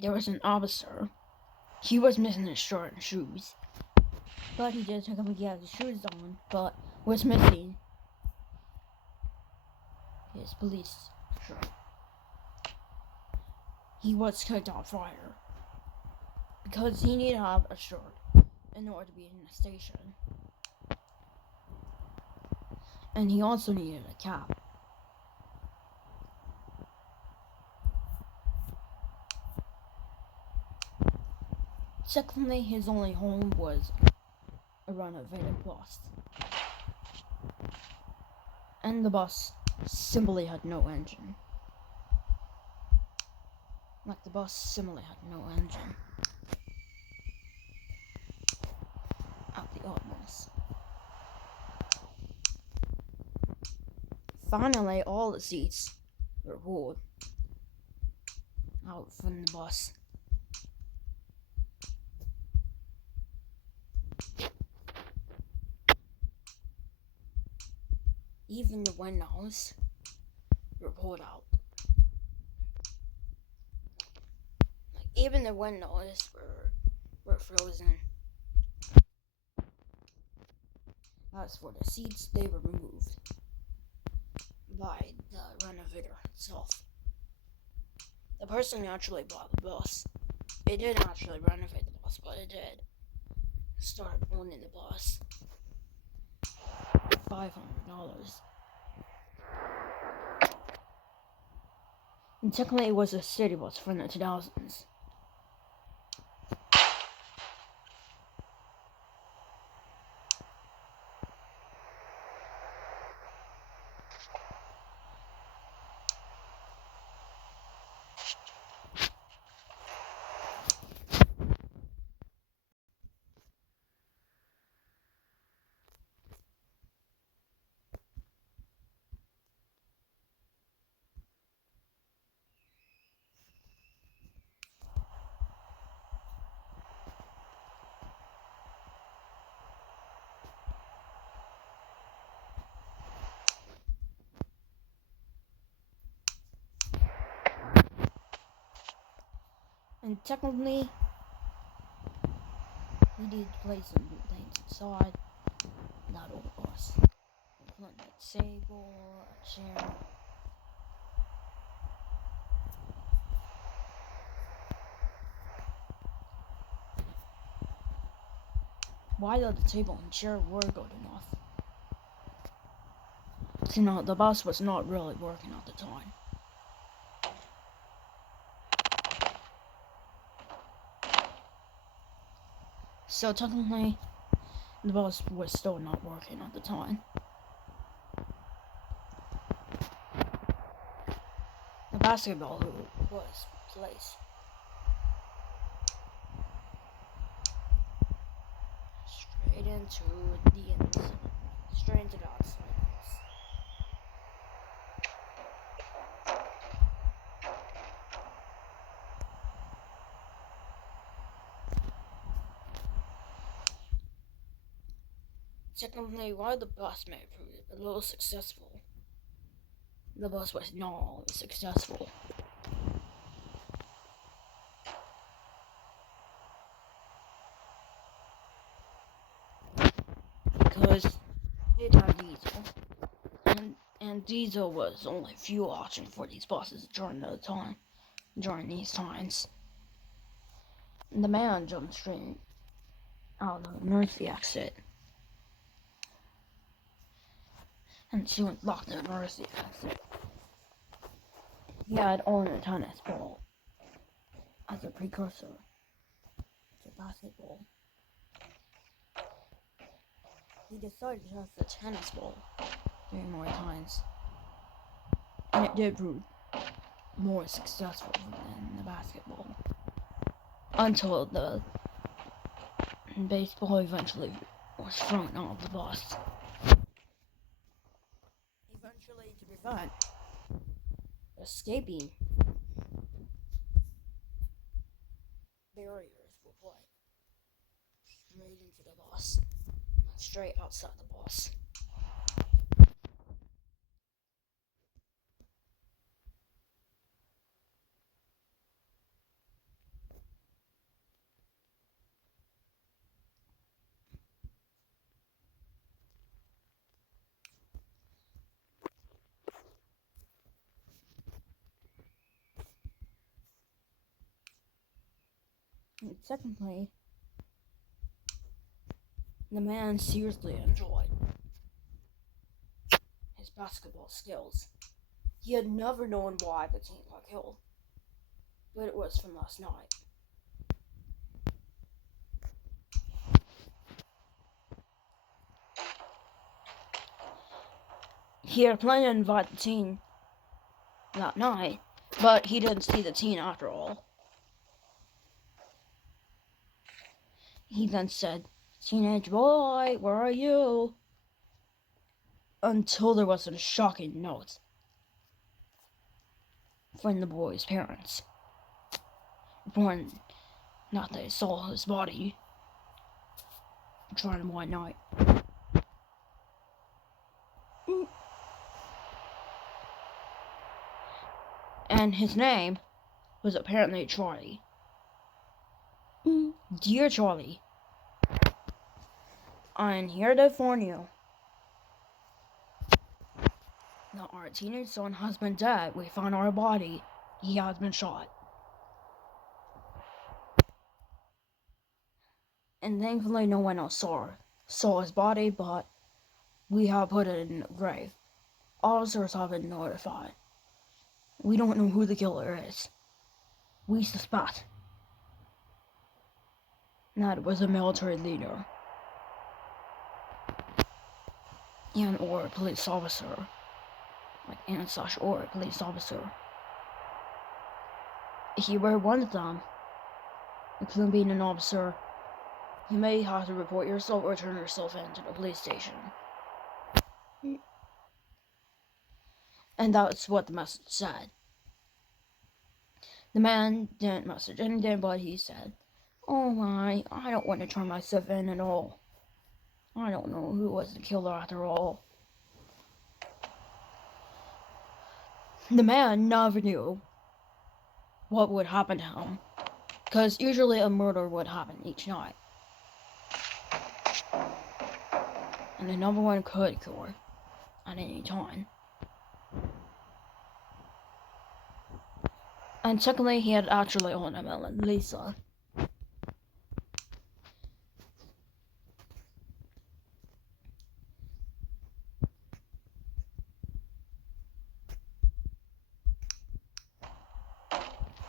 there was an officer. He was missing his shirt and shoes. But he did technically have his shoes on, but was missing his police shirt. He was kicked on fire because he needed to have a shirt in order to be in the station. And he also needed a cap. Secondly, his only home was a renovated bus. And the bus simply had no engine. Like the bus simply had no engine. At the utmost. Finally, all the seats were pulled out from the bus. Even the windows were pulled out. Like, even the windows were frozen. As for the seats, they were removed by the renovator itself. The person actually bought the bus. It didn't actually renovate the bus, but it did start owning the bus. $500. And technically it was a city bus from the 2000s. And technically, we did place some new things inside, not over us. Including a table, a chair. While the table and chair were good enough. You know, the bus was not really working at the time. So technically, the bus was still not working at the time. The basketball hoop was placed straight into the inside, straight into the outside. Secondly, while the bus may prove a little successful, the bus was not always successful. Because it had diesel, and diesel was only fuel option for these buses during these times. And the man jumped straight out of the emergency exit. And she went locked the emergency exit. He had owned a tennis ball as a precursor to basketball. He decided to have the tennis ball 3 more times, and it did prove more successful than the basketball, until the baseball eventually was thrown out of the bus. Eventually, to prevent escaping, barriers were put straight into the bus, straight outside the bus. And secondly, the man seriously enjoyed his basketball skills. He had never known why the teen got killed, but it was from last night. He had planned to invite the teen that night, but he didn't see the teen after all. He then said, "Teenage boy, where are you?" Until there was a shocking note from the boy's parents. When not they saw his body during one night. And his name was apparently Charlie. Dear Charlie, I'm here to warn you that our teenage son has been dead. We found our body. He has been shot. And thankfully no one else saw his body, but we have put it in a grave. Officers have been notified. We don't know who the killer is. We suspect that it was a military leader and or a police officer. Or a police officer. If you were one of them, including being an officer, you may have to report yourself or turn yourself in to the police station. And that's what the message said. The man didn't message anything, but he said, "Oh my, I don't want to turn myself in at all. I don't know who was the killer after all." The man never knew what would happen to him, because usually a murder would happen each night. And the number one could occur at any time. And secondly, he had actually owned a Melon, Lisa.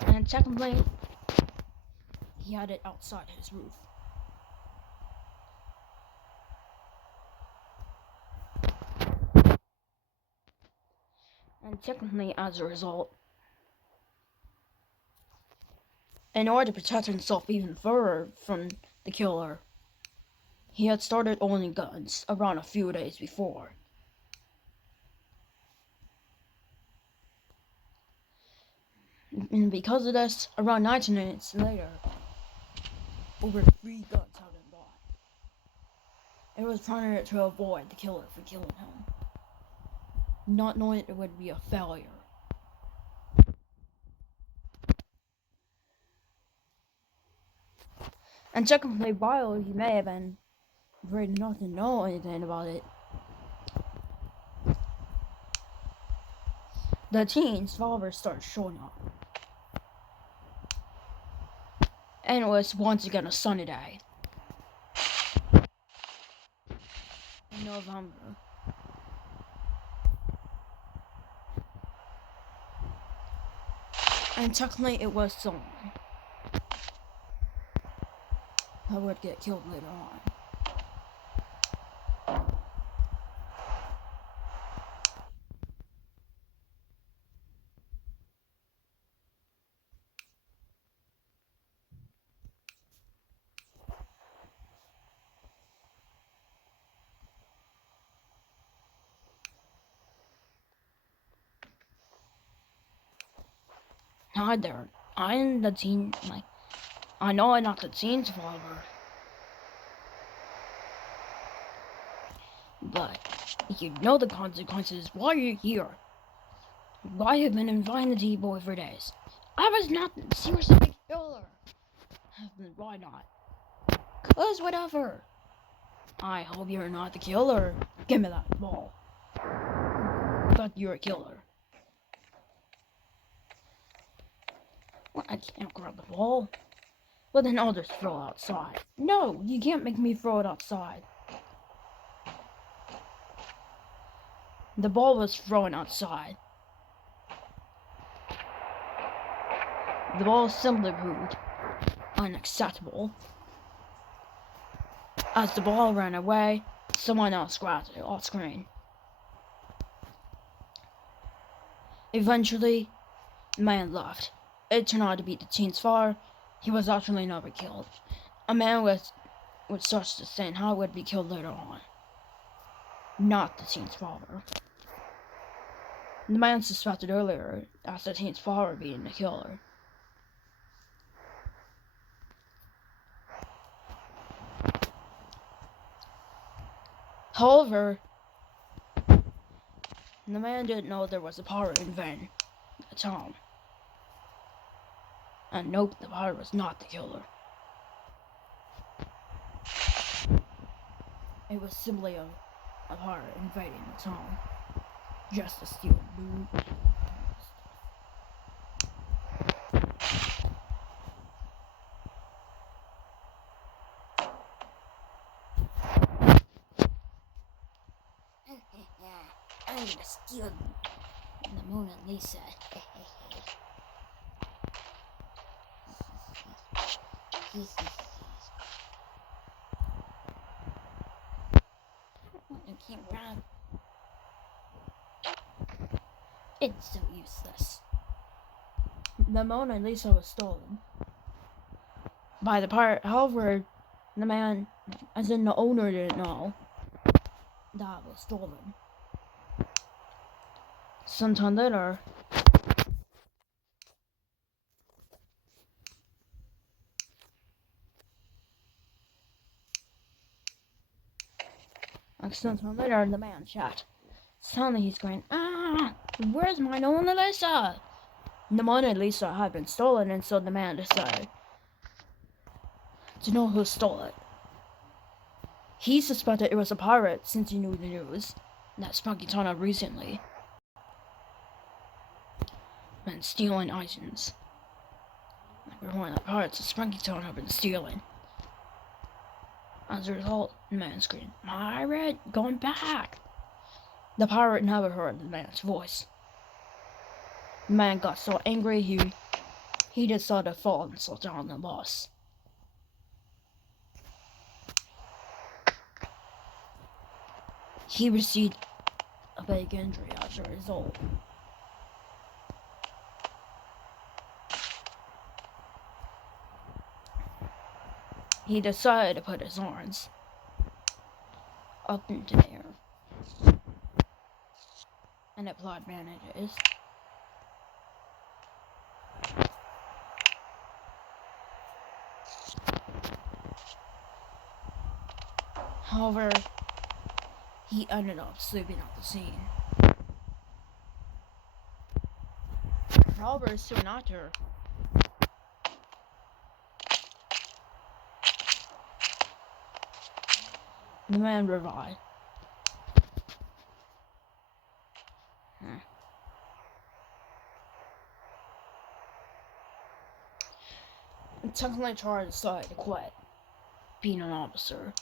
And secondly, he had it outside his roof. And secondly, as a result, in order to protect himself even further from the killer, he had started owning guns around a few days before. And because of this, around 19 minutes later, over 3 guns had been bought. It was planned to avoid the killer from killing him, not knowing it would be a failure. And secondly, while he may have been afraid not to know anything about it, the teen's father started showing up. And it was once again a sunny day in November. And technically it was someone that would get killed later on. Hi there, I'm the teen, I know I'm not the teen's father, but you know the consequences. Why are you here? Why have you been inviting the D-boy for days? I was not seriously a killer. Why not? 'Cause whatever. I hope you're not the killer. Give me that ball. But you're a killer. Well, I can't grab the ball. Well, then I'll just throw it outside. No, you can't make me throw it outside. The ball was thrown outside. The ball simply proved unacceptable. As the ball ran away, someone else grabbed it off screen. Eventually, the man left. It turned out to be the teen's father. He was actually never killed. A man with such disdain, how would be killed later on. Not the teen's father. The man suspected earlier as the teen's father being the killer. However, the man didn't know there was a pirate in the town. And nope, the pirate was not the killer. It was simply a pirate invading the town just to steal loot. I'm gonna steal the Mona Lisa. I can't run. It's so useless. The Mona Lisa was stolen by the pirate. However, the man, as in the owner, didn't know that was stolen. Sometime later, the man shot. Suddenly he's going, "Ah, where's my Mona Lisa?" The Mona Lisa had been stolen, and so the man decided to know who stole it. He suspected it was a pirate since he knew the news that Spunky Town had recently been stealing items. Like one of the pirates of Spunky Town had been stealing. As a result, the man screamed, "Pirate, going back!" The pirate never heard the man's voice. The man got so angry he decided to fall and slow down the bus. He received a big injury as a result. He decided to put his arms up into the air and applied bandages. However, he ended up sleeping at the scene. However, soon after, the man revived. And technically Charles decided to quit being an officer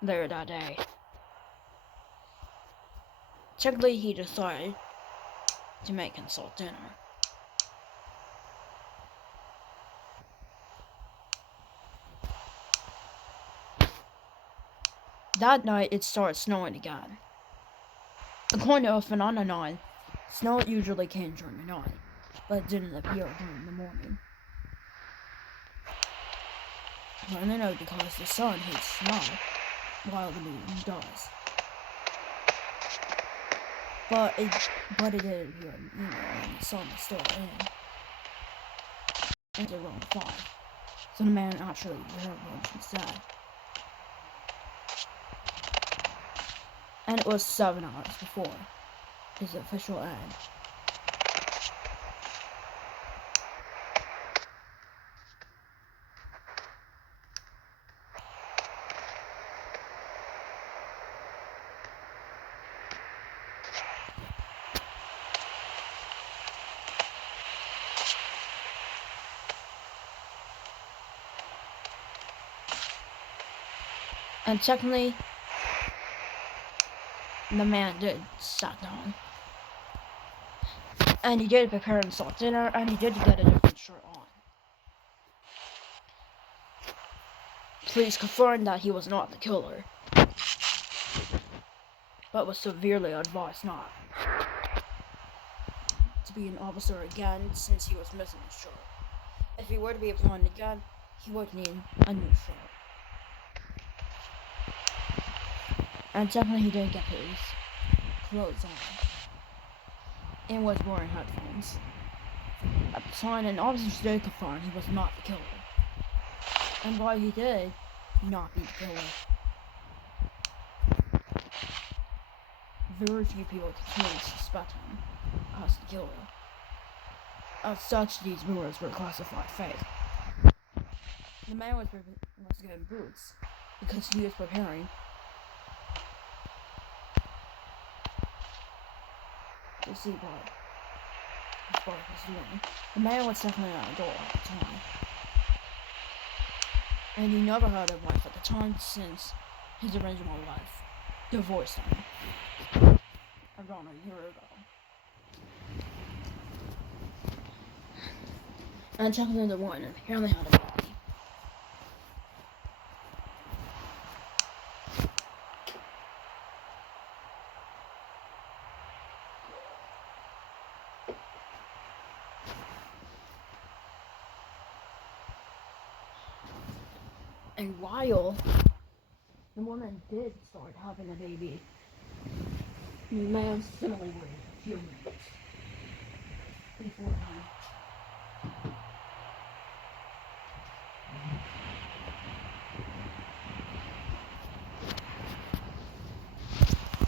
there that day. Technically, he decided to make himself dinner. That night, it started snowing again. According to a phenomenon, snow usually came during the night, but it didn't appear during the morning. I don't know, because the sun hates snow, while the moon does. But it did appear, when the sun was still in. It's around 5. So the man actually heard lunch instead. And it was 7 hours before his official end. And technically, the man did sat down. And he did prepare himself dinner, and he did get a different shirt on. Police confirmed that he was not the killer, but was severely advised not to be an officer again since he was missing his shirt. If he were to be employed again, he would need a new shirt. And definitely he did get his clothes on and was wearing headphones. At the time, an officer did confirm he was not the killer. And why he did not be the killer, very few people continue to suspect him as the killer. As such, these rumors were classified fake. The man was getting boots because he was preparing to see what his wife was doing. The man was definitely at the door at the time. And he never had a wife at the time since his original wife divorced him around a year ago. And technically the one apparently had a baby. And while the woman did start having a baby, the man similarly waited a few minutes before him.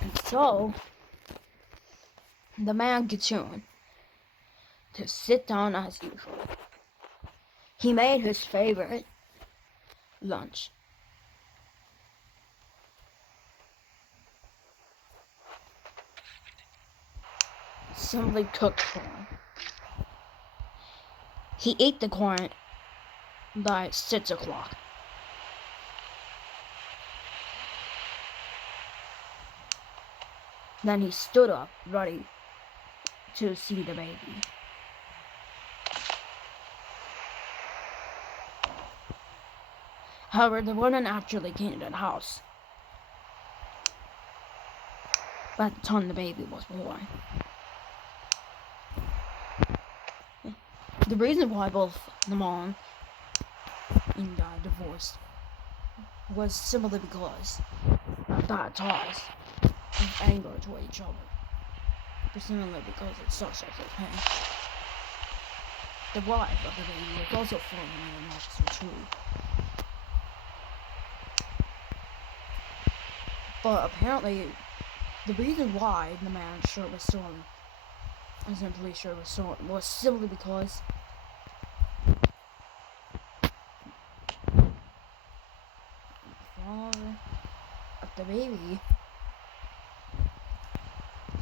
And so, the man continued to sit down as usual. He made his favorite lunch. Simply cooked corn. He ate the corn by 6 o'clock. Then he stood up, ready to see the baby. However, the woman actually came to the house by the time the baby was born. The reason why both the mom and dad divorced was simply because of bad ties and anger toward each other. Presumably because it's such a pain. The wife of the baby was also formerly an officer too. But apparently, the reason why the man's shirt was stolen, as in police shirt was stolen, was simply because the father of the baby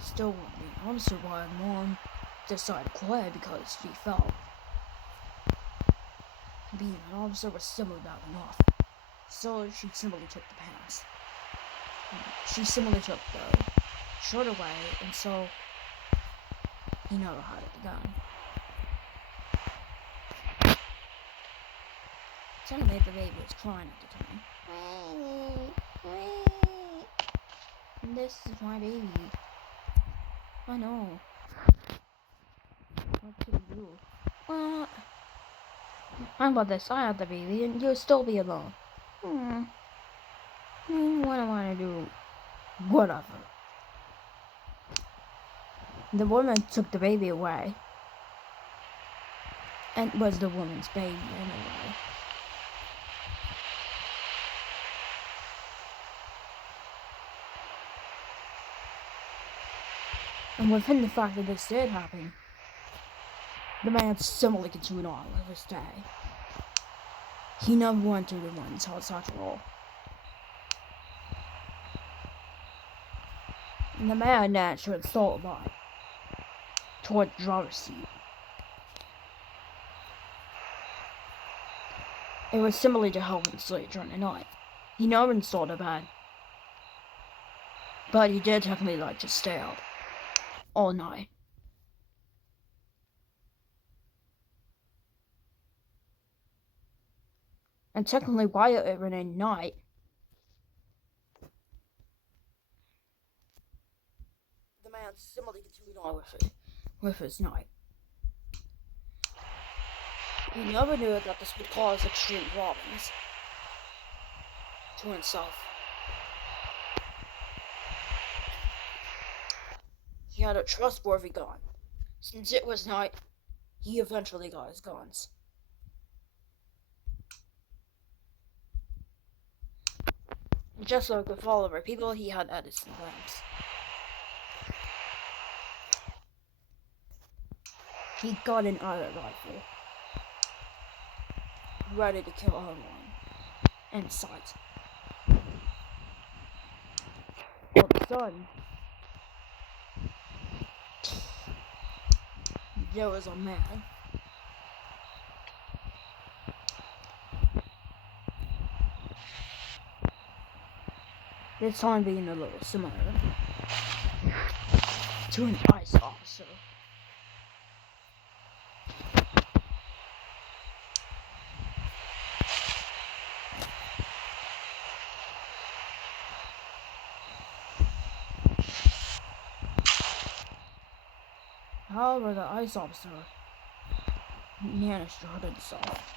still wanted to be an officer while mom decided to quit because she felt being an officer was simply bad enough. So she simply took the pants. She simply took the shirt away, and so he never had it again. Suddenly the baby was crying at the time. This is my baby. I know. What could you do? Well, how about this? I have the baby, and you'll still be alone. What I want to do? Whatever. The woman took the baby away. And it was the woman's baby anyway. And within the fact that this did happen, the man similarly continued on with his day. He never went to the woman's house after all. And the man naturally stole by toward the driver's seat. It was similarly to help him sleep during the night. He never installed a bed. But he did technically like to stay up all night. And technically, while it remained night, the man similarly continued on with his night. He never knew that this would cause extreme problems to himself. He had a trustworthy gun. Since it was night, he eventually got his guns. Just like with all of our people, he had Edison lamps. He got an auto rifle, ready to kill anyone in sight. All of a sudden, there was a man this time being a little similar to an ICE officer. However, the ICE officer managed to hurt himself.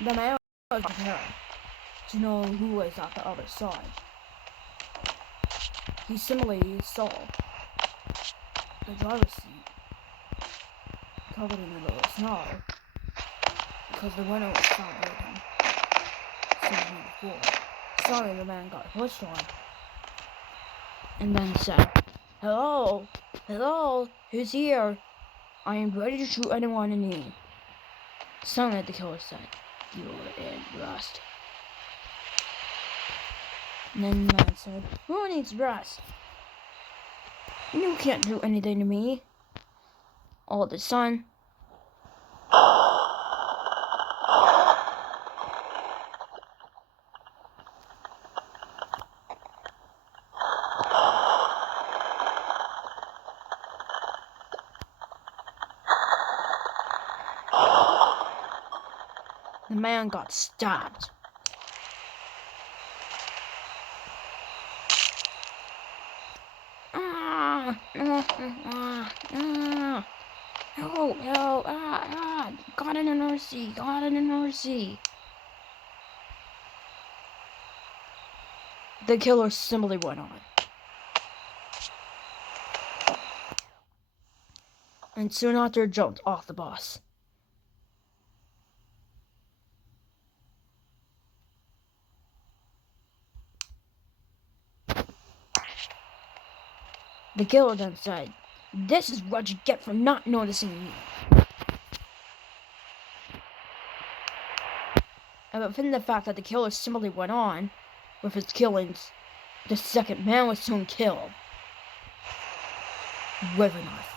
The man was prepared to know who was at the other side. He similarly saw the driver's seat covered in a little snow because the window was vibrating sitting on the floor. Suddenly the man got pushed on and then said, "Hello? Hello? Who's here? I am ready to shoot anyone in need." Suddenly the killer said, "You're in rest." And then the man said, "Who needs rest? You can't do anything to me." All of a sudden, the man got stabbed. Got in an RC, got in an RC. The killer simply went on. And soon after jumped off the bus. The killer then said, "This is what you get for not noticing me." And within the fact that the killer simply went on with his killings, the second man was soon killed with a knife.